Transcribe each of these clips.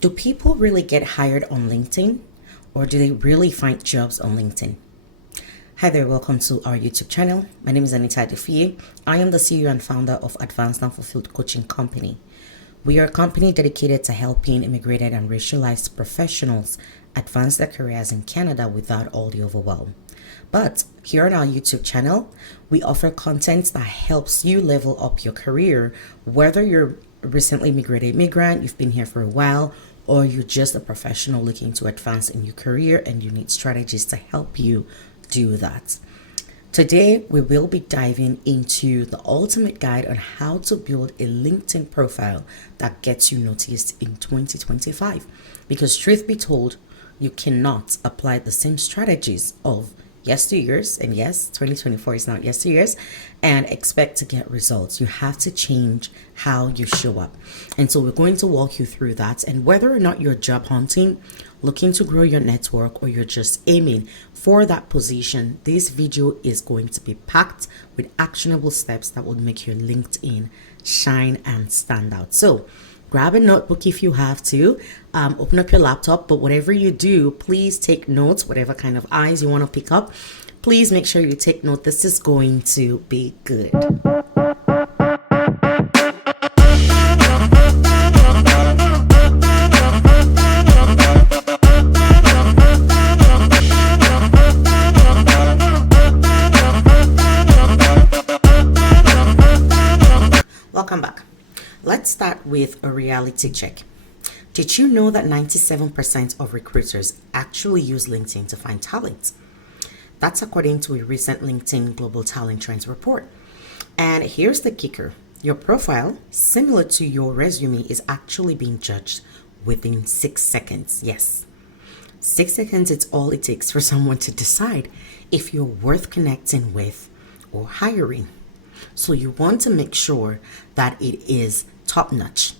Do people really get hired on LinkedIn, or do they really find jobs on LinkedIn? Hi there, welcome to our YouTube channel. My name is Anita Defie. I am the CEO and founder of Advanced and Fulfilled Coaching Company. We are a company dedicated to helping immigrated and racialized professionals advance their careers in Canada without all the overwhelm. But here on our YouTube channel, we offer content that helps you level up your career, whether you're a recently immigrated immigrant, you've been here for a while, or you're just a professional looking to advance in your career and you need strategies to help you do that. Today, we will be diving into the ultimate guide on how to build a LinkedIn profile that gets you noticed in 2025. Because truth be told, you cannot apply the same strategies of yesteryears, and yes, 2024 is not yesteryears, and expect to get results. You have to change how you show up. And so we're going to walk you through that. And whether or not you're job hunting, looking to grow your network, or you're just aiming for that position, this video is going to be packed with actionable steps that will make your LinkedIn shine and stand out. So grab a notebook if you have to, open up your laptop, but whatever you do, please take notes, whatever kind of eyes you want to pick up. Please make sure you take note. This is going to be good. Welcome back. Let's start with a reality check. Did you know that 97% of recruiters actually use LinkedIn to find talent? That's according to a recent LinkedIn Global Talent Trends report. And here's the kicker. Your profile, similar to your resume, is actually being judged within 6 seconds. Yes, 6 seconds is all it takes for someone to decide if you're worth connecting with or hiring. So you want to make sure that it is top notch.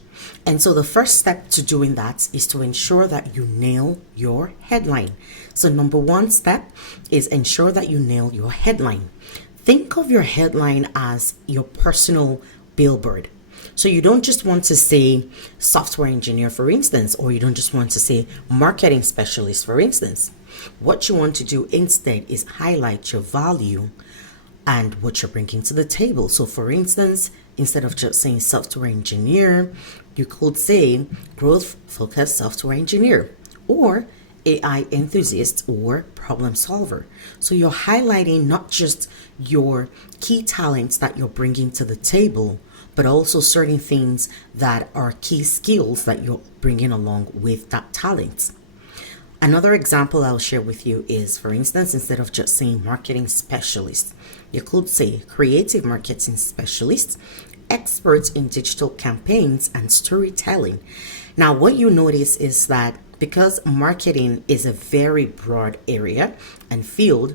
And so the first step to doing that is to ensure that you nail your headline. So number one step is ensure that you nail your headline. Think of your headline as your personal billboard. So you don't just want to say software engineer, for instance, or you don't just want to say marketing specialist, for instance. What you want to do instead is highlight your value and what you're bringing to the table. So for instance, instead of just saying software engineer, you could say growth focused software engineer, or AI enthusiast, or problem solver. So you're highlighting not just your key talents that you're bringing to the table, but also certain things that are key skills that you're bringing along with that talent. Another example I'll share with you is, for instance, instead of just saying marketing specialist, you could say creative marketing specialist, expert in digital campaigns and storytelling. Now, what you notice is that because marketing is a very broad area and field,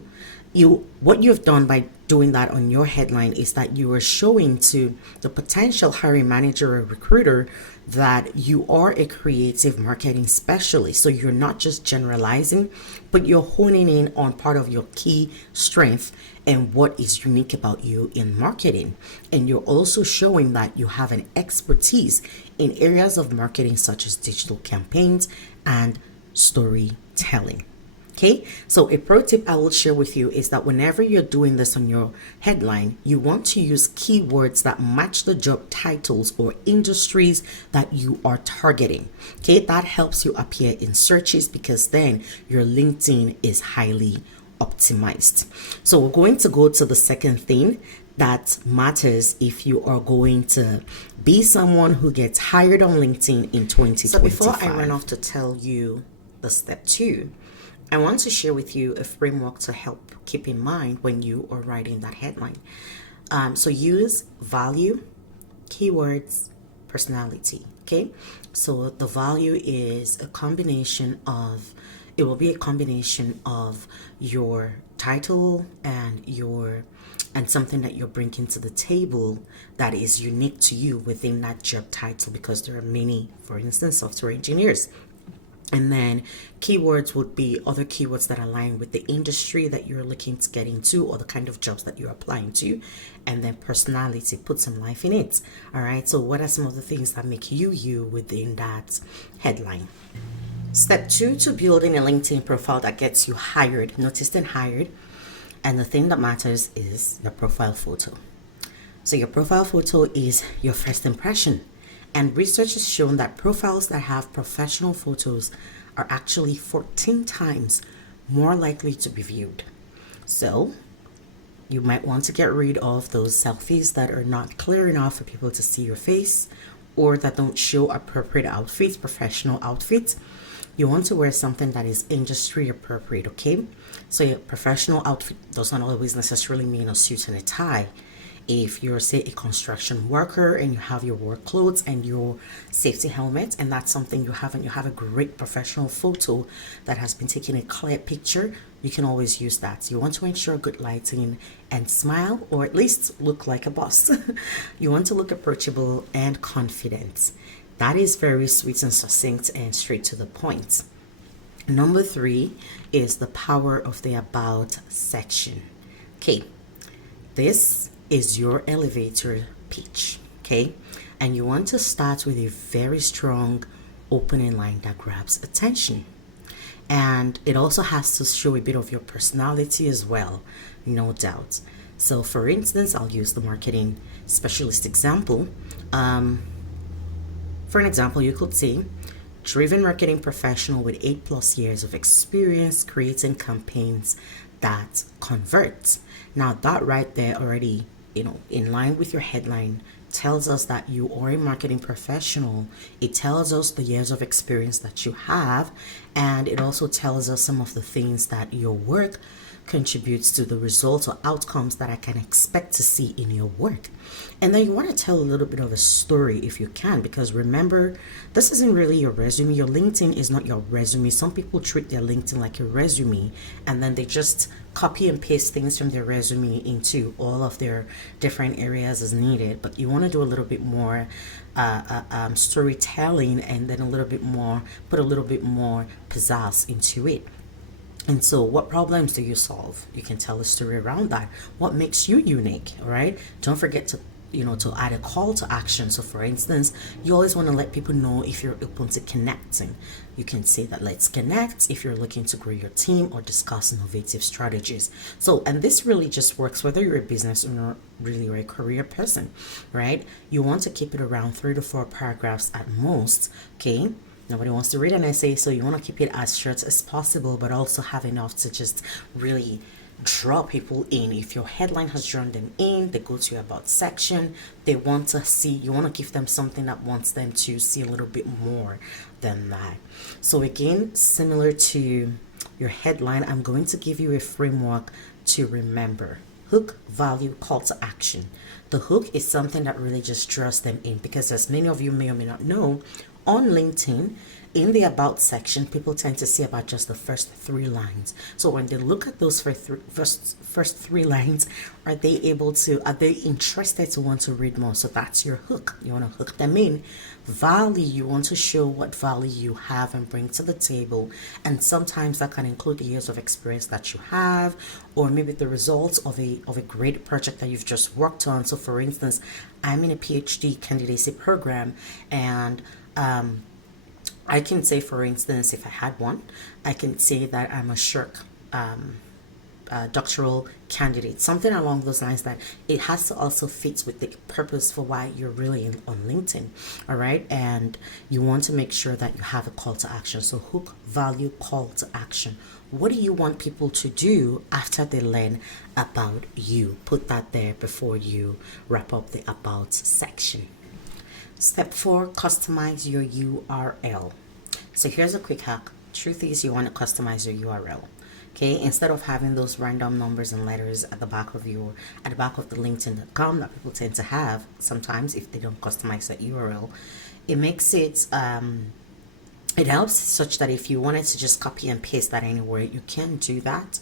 what you've done by doing that on your headline is that you are showing to the potential hiring manager or recruiter that you are a creative marketing specialist. So you're not just generalizing, but you're honing in on part of your key strength and what is unique about you in marketing. And you're also showing that you have an expertise in areas of marketing such as digital campaigns and storytelling. Okay, so a pro tip I will share with you is that whenever you're doing this on your headline, you want to use keywords that match the job titles or industries that you are targeting. Okay, that helps you appear in searches because then your LinkedIn is highly optimized. So we're going to go to the second thing that matters if you are going to be someone who gets hired on LinkedIn in 2025. So before I run off to tell you the step 2, I want to share with you a framework to help keep in mind when you are writing that headline. So use value, keywords, personality. Okay, so the value is a combination of, it will be a combination of your title and something that you're bringing to the table that is unique to you within that job title, because there are many, for instance, software engineers. And then keywords would be other keywords that align with the industry that you're looking to get into or the kind of jobs that you're applying to. And then personality, put some life in it. All right. So, what are some of the things that make you you within that headline? Step two to building a LinkedIn profile that gets you hired, noticed and hired. And the thing that matters is your profile photo. So, your profile photo is your first impression. And research has shown that profiles that have professional photos are actually 14 times more likely to be viewed. So, you might want to get rid of those selfies that are not clear enough for people to see your face or that don't show appropriate outfits, professional outfits. You want to wear something that is industry appropriate, okay? So, your professional outfit does not always necessarily mean a suit and a tie. If you're, say, a construction worker and you have your work clothes and your safety helmet, and that's something you have, and you have a great professional photo that has been taken a clear picture, you can always use that. You want to ensure good lighting and smile, or at least look like a boss. You want to look approachable and confident. That is very sweet and succinct and straight to the point. Number three is the power of the about section. Okay, this is your elevator pitch, okay? And you want to start with a very strong opening line that grabs attention. And it also has to show a bit of your personality as well, no doubt. So, for instance, I'll use the marketing specialist example. For an example, you could say, driven marketing professional with 8+ years of experience creating campaigns that convert. Now, that right there already, in line with your headline, tells us that you are a marketing professional. It tells us the years of experience that you have, and it also tells us some of the things that your work contributes to the results or outcomes that I can expect to see in your work. And then you want to tell a little bit of a story if you can, because remember, this isn't really your resume. Your LinkedIn is not your resume. Some people treat their LinkedIn like a resume, and then they just copy and paste things from their resume into all of their different areas as needed. But you want to do a little bit more storytelling, and then put a little bit more pizzazz into it. And so, what problems do you solve? You can tell a story around that. What makes you unique, all right? Don't forget to add a call to action. So, for instance, you always want to let people know if you're open to connecting. You can say that let's connect if you're looking to grow your team or discuss innovative strategies. So, and this really just works whether you're a business owner, really, or a career person, right? You want to keep it around 3 to 4 paragraphs at most, okay? Nobody wants to read an essay, so you want to keep it as short as possible, but also have enough to just really draw people in. If your headline has drawn them in, they go to your about section. They want to see, you want to give them something that wants them to see a little bit more than that. So again, similar to your headline, I'm going to give you a framework to remember. Hook, value, call to action. The hook is something that really just draws them in, because as many of you may or may not know, on LinkedIn, in the about section, people tend to see about just the first 3 lines. So when they look at those first 3 lines, are they interested to want to read more? So that's your hook. You want to hook them in. Value, you want to show what value you have and bring to the table. And sometimes that can include the years of experience that you have, or maybe the results of a great project that you've just worked on. So for instance, I'm in a PhD candidacy program, and I can say, for instance, if I had one, I can say that I'm a shirk doctoral candidate, something along those lines, that it has to also fit with the purpose for why you're really on LinkedIn, all right? And you want to make sure that you have a call to action. So hook, value, call to action. What do you want people to do after they learn about you? Put that there before you wrap up the about section. Step 4, customize your URL. So here's a quick hack. Truth is, you want to customize your URL. Okay, instead of having those random numbers and letters at the back of the LinkedIn.com that people tend to have sometimes if they don't customize that URL, it makes it it helps such that if you wanted to just copy and paste that anywhere, you can do that,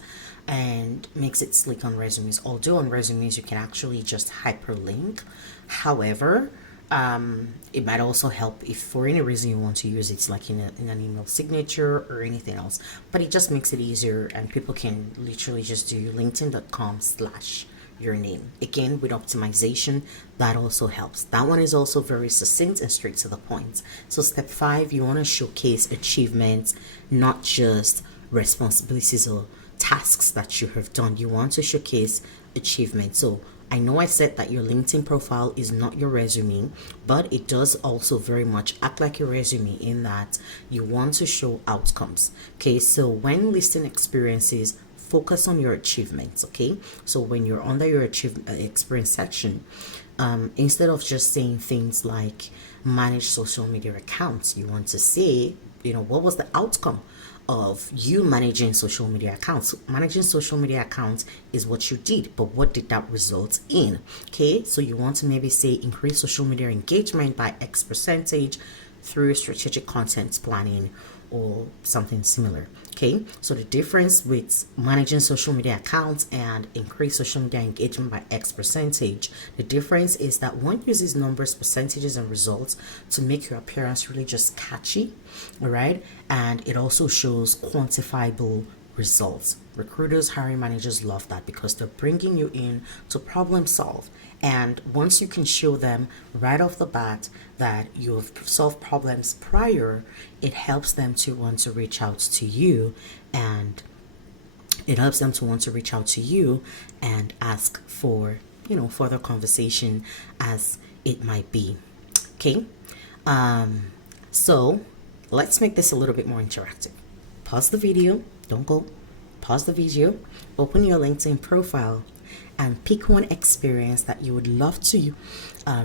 and makes it slick on resumes. Although on resumes you can actually just hyperlink. However, It might also help if for any reason you want to use it, like in an email signature or anything else. But it just makes it easier, and people can literally just do linkedin.com/your name. Again, with optimization, that also helps. That one is also very succinct and straight to the point. So step 5, you want to showcase achievements, not just responsibilities or tasks that you have done. You want to showcase achievements. So I know I said that your LinkedIn profile is not your resume, but it does also very much act like your resume in that you want to show outcomes. Okay, so when listing experiences, focus on your achievements. Okay, so when you're under your experience section, instead of just saying things like manage social media accounts, you want to say, what was the outcome of you managing social media accounts. Managing social media accounts is what you did, but what did that result in? Okay, so you want to maybe say increase social media engagement by X percentage through strategic content planning or something similar. Okay, so the difference with managing social media accounts and increase social media engagement by X percentage, the difference is that one uses numbers, percentages, and results to make your appearance really just catchy, all right, and it also shows quantifiable results. Recruiters, hiring managers love that because they're bringing you in to problem solve. And once you can show them right off the bat that you've solved problems prior, it helps them to want to reach out to you, and ask for, further conversation as it might be. Okay. So let's make this a little bit more interactive. Pause the video. Don't go. Pause the video. Open your LinkedIn profile and pick one experience that you would love to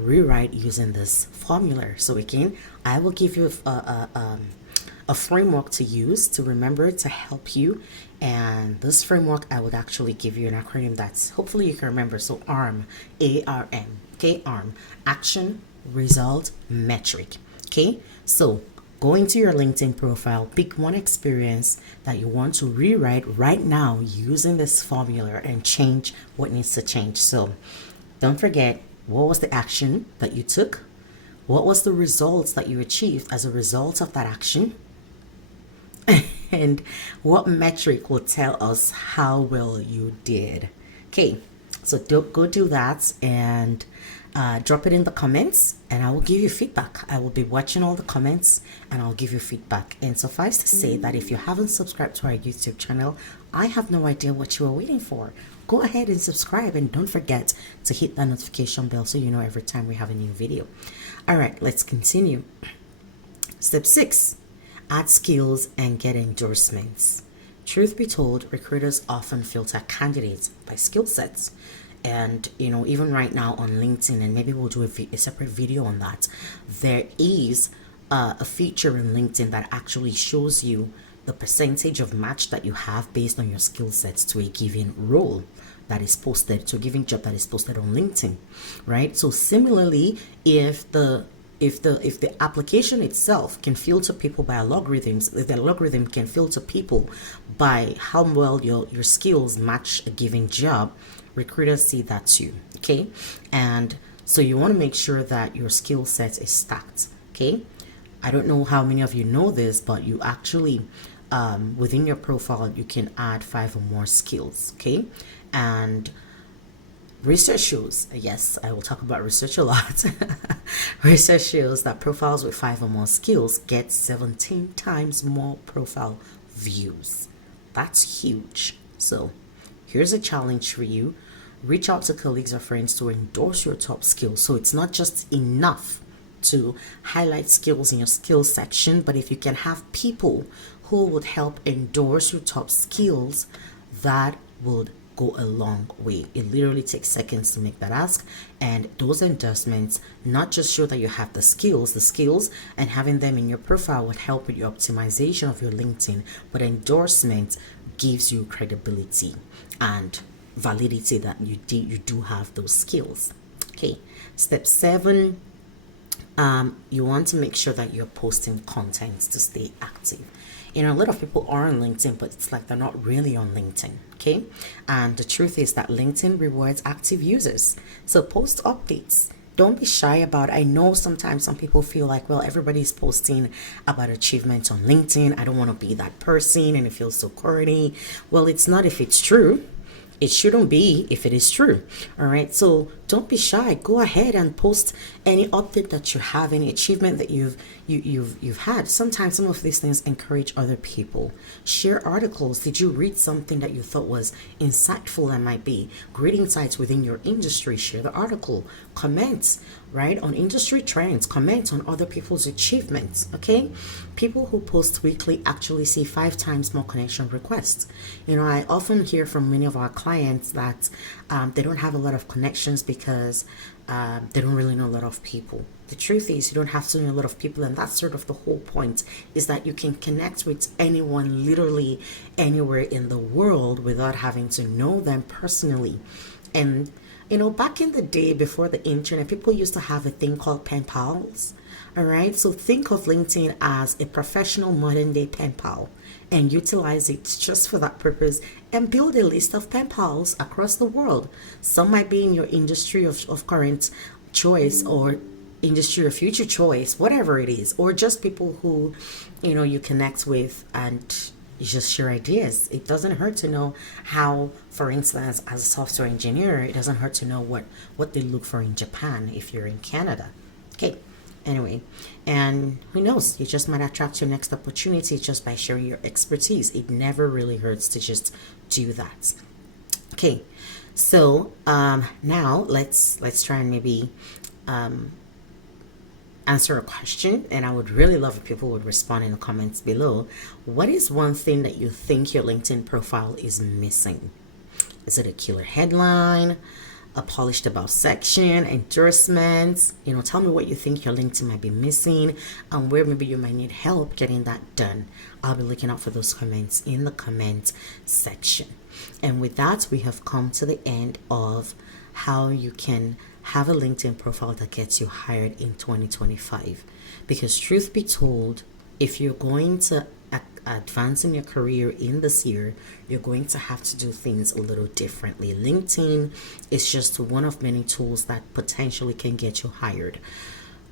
rewrite using this formula. So again, I will give you a framework to use to remember to help you. And this framework, I would actually give you an acronym that's hopefully you can remember. So ARM, ARM, okay, ARM, action, result, metric. Okay, so go into your LinkedIn profile, pick one experience that you want to rewrite right now using this formula and change what needs to change. So don't forget, what was the action that you took? What was the results that you achieved as a result of that action? And what metric will tell us how well you did? Okay, so go do that and drop it in the comments, and I will give you feedback. I will be watching all the comments and I'll give you feedback. And suffice to say that if you haven't subscribed to our YouTube channel, I have no idea what you are waiting for. Go ahead and subscribe, and don't forget to hit that notification bell so you know every time we have a new video. All right, let's continue. Step 6, add skills and get endorsements. Truth be told, recruiters often filter candidates by skill sets. And even right now on LinkedIn, and maybe we'll do a separate video on that, there is a feature in LinkedIn that actually shows you the percentage of match that you have based on your skill sets to a given role that is posted, to a given job that is posted on LinkedIn, right? So similarly, if the application itself can filter people by algorithms, if the algorithm can filter people by how well your skills match a given job, recruiters see that too. Okay, and so you want to make sure that your skill set is stacked. Okay, I don't know how many of you know this, but you actually within your profile you can add 5 or more skills. Okay, and research shows, yes, I will talk about research a lot. Research shows that profiles with 5 or more skills get 17 times more profile views. That's huge. So here's a challenge for you. Reach out to colleagues or friends to endorse your top skills. So it's not just enough to highlight skills in your skills section, but if you can have people who would help endorse your top skills, that would go a long way. It literally takes seconds to make that ask, and those endorsements not just show that you have the skills, and having them in your profile would help with your optimization of your LinkedIn, but endorsement gives you credibility and validity that you do have those skills. Okay, step 7, you want to make sure that you're posting content to stay active. A lot of people are on LinkedIn, but it's like they're not really on LinkedIn. Okay, and the truth is that LinkedIn rewards active users. So post updates, Don't be shy about it. I know sometimes some people feel like, well, everybody's posting about achievements on LinkedIn. I don't want to be that person and it feels so corny. Well, it's not if it's true. It shouldn't be if it is true. All right. So don't be shy. Go ahead and post any update that you have, any achievement that you've had. Sometimes some of these things encourage other people. Share articles. Did you read something that you thought was insightful and might be great insights within your industry? Share the article. Comment, right, on industry trends. Comment on other people's achievements. Okay. People who post weekly actually see 5 times more connection requests. You know, I often hear from many of our clients that they don't have a lot of connections because they don't really know a lot of people. The truth is, you don't have to know a lot of people, and that's sort of the whole point, is that you can connect with anyone literally anywhere in the world without having to know them personally. And you know, back in the day before the internet, people used to have a thing called pen pals. All right, so think of LinkedIn as a professional modern day pen pal and utilize it just for that purpose and build a list of pen pals across the world. Some might be in your industry of current choice or industry of future choice, whatever it is, or just people who, you know, you connect with and you just share ideas. It doesn't hurt to know how, for instance, as a software engineer, it doesn't hurt to know what they look for in Japan if you're in Canada. Okay. Anyway, and who knows, you just might attract your next opportunity just by sharing your expertise. It never really hurts to just do that. Okay, so now let's try and maybe answer a question, and I would really love if people would respond in the comments below. What is one thing that you think your LinkedIn profile is missing? Is it a killer headline, a polished about section, endorsements? You know, tell me what you think your LinkedIn might be missing and where maybe you might need help getting that done. I'll be looking out for those comments in the comment section. And with that, we have come to the end of how you can have a LinkedIn profile that gets you hired in 2025. Because truth be told, if you're going to advance in your career in this year, you're going to have to do things a little differently. LinkedIn is just one of many tools that potentially can get you hired.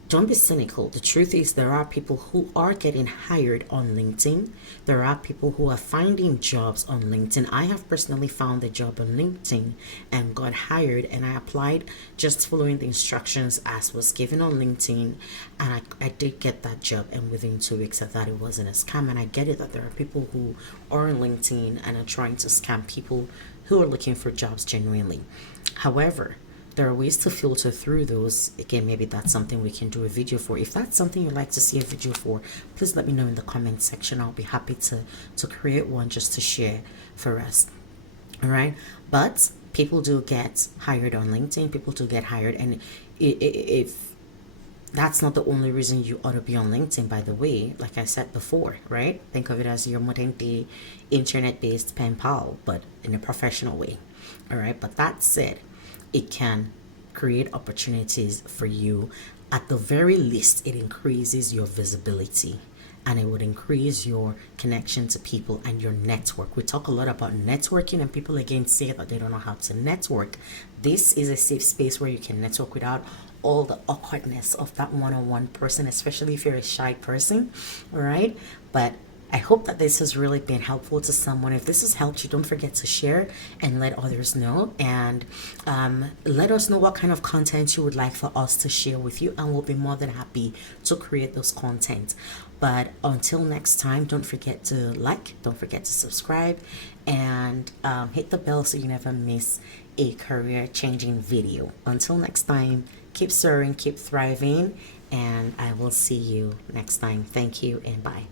Don't be cynical. The truth is, there are people who are getting hired on LinkedIn. There are people who are finding jobs on LinkedIn. I have personally found a job on LinkedIn and got hired, and I applied just following the instructions as was given on LinkedIn, and I did get that job. And within 2 weeks, I thought it wasn't a scam. And I get it that there are people who are on LinkedIn and are trying to scam people who are looking for jobs genuinely. However, there are ways to filter through those. Again, maybe that's something we can do a video for. If that's something you'd like to see a video for, please let me know in the comment section. I'll be happy to create one just to share for us. All right. But people do get hired on LinkedIn. People do get hired. And if that's not the only reason you ought to be on LinkedIn, by the way, like I said before, right? Think of it as your modern day internet-based pen pal, but in a professional way. All right. But that said, it can create opportunities for you. At the very least, it increases your visibility and it would increase your connection to people and your network. We talk a lot about networking, and people again say that they don't know how to network. This is a safe space where you can network without all the awkwardness of that one-on-one person, especially if you're a shy person. All right. But I hope that this has really been helpful to someone. If this has helped you, don't forget to share and let others know. And let us know what kind of content you would like for us to share with you. And we'll be more than happy to create those content. But until next time, don't forget to like, don't forget to subscribe, and hit the bell so you never miss a career-changing video. Until next time, keep soaring, keep thriving, and I will see you next time. Thank you and bye.